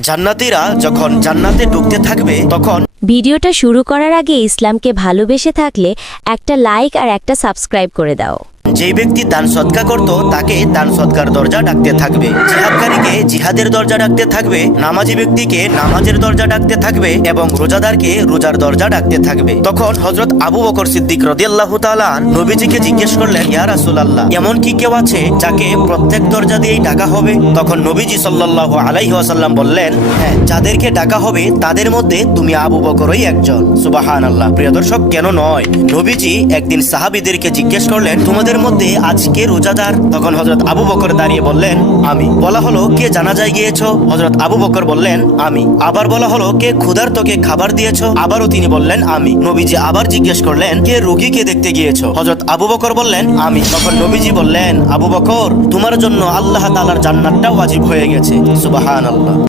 জান্নাতীরা যখন জান্নাতে ঢুকতে থাকবে, তখন ভিডিওটা শুরু করার আগে ইসলামকে ভালোবেসে থাকলে একটা লাইক আর একটা সাবস্ক্রাইব করে দাও। যেই ব্যক্তি দান সৎকা করত, তাকে দান সৎকার দরজা ডাকতে থাকবে। জিহাদকারীকে জিহাদের দরজা ডাকতে থাকবে, নামাজি ব্যক্তিকে নামাজের দরজা ডাকতে থাকবে এবং রোজাদারকে রোজার দরজা ডাকতে থাকবে। তখন হজরত আবু বকর সিদ্দিক রদিয়াল্লাহু তাআলা নবীজিকে জিজ্ঞেস করলেন, ইয়া রাসূলুল্লাহ, এমন কি কেউ আছে যাকে প্রত্যেক দরজা দিয়েই ডাকা হবে? তখন নবীজি সাল্লাল্লাহু আলাইহি ওয়াসাল্লাম বললেন হ্যাঁ যাদেরকে ডাকা হবে, তাদের মধ্যে তুমি আবু বকরই একজন। সুবহানাল্লাহ, প্রিয় দর্শক, কেন নয়? নবীজি একদিন সাহাবীদেরকে জিজ্ঞেস করলেন, তোমাদের মধ্যে আজকে রোজাদার? তখন হজরত আবু বকর দাঁড়িয়ে বললেন, আমি। বলা হলো, কে জানাজায় গিয়েছ? হজরত আবু বকর বললেন, আমি। আবার বলা হলো, কে ক্ষুধার্তকে খাবার দিয়েছ? আবারও তিনি বললেন, আমি। নবীজি আবার জিজ্ঞেস করলেন, কে রোগীকে দেখতে গিয়েছ? হজরত আবু বকর বললেন, আমি। তখন নবীজি বললেন, আবু বকর, তোমার জন্য আল্লাহ তালার জান্নাতটা ওয়াজিব হয়ে গেছে। সুবহানাল্লাহ।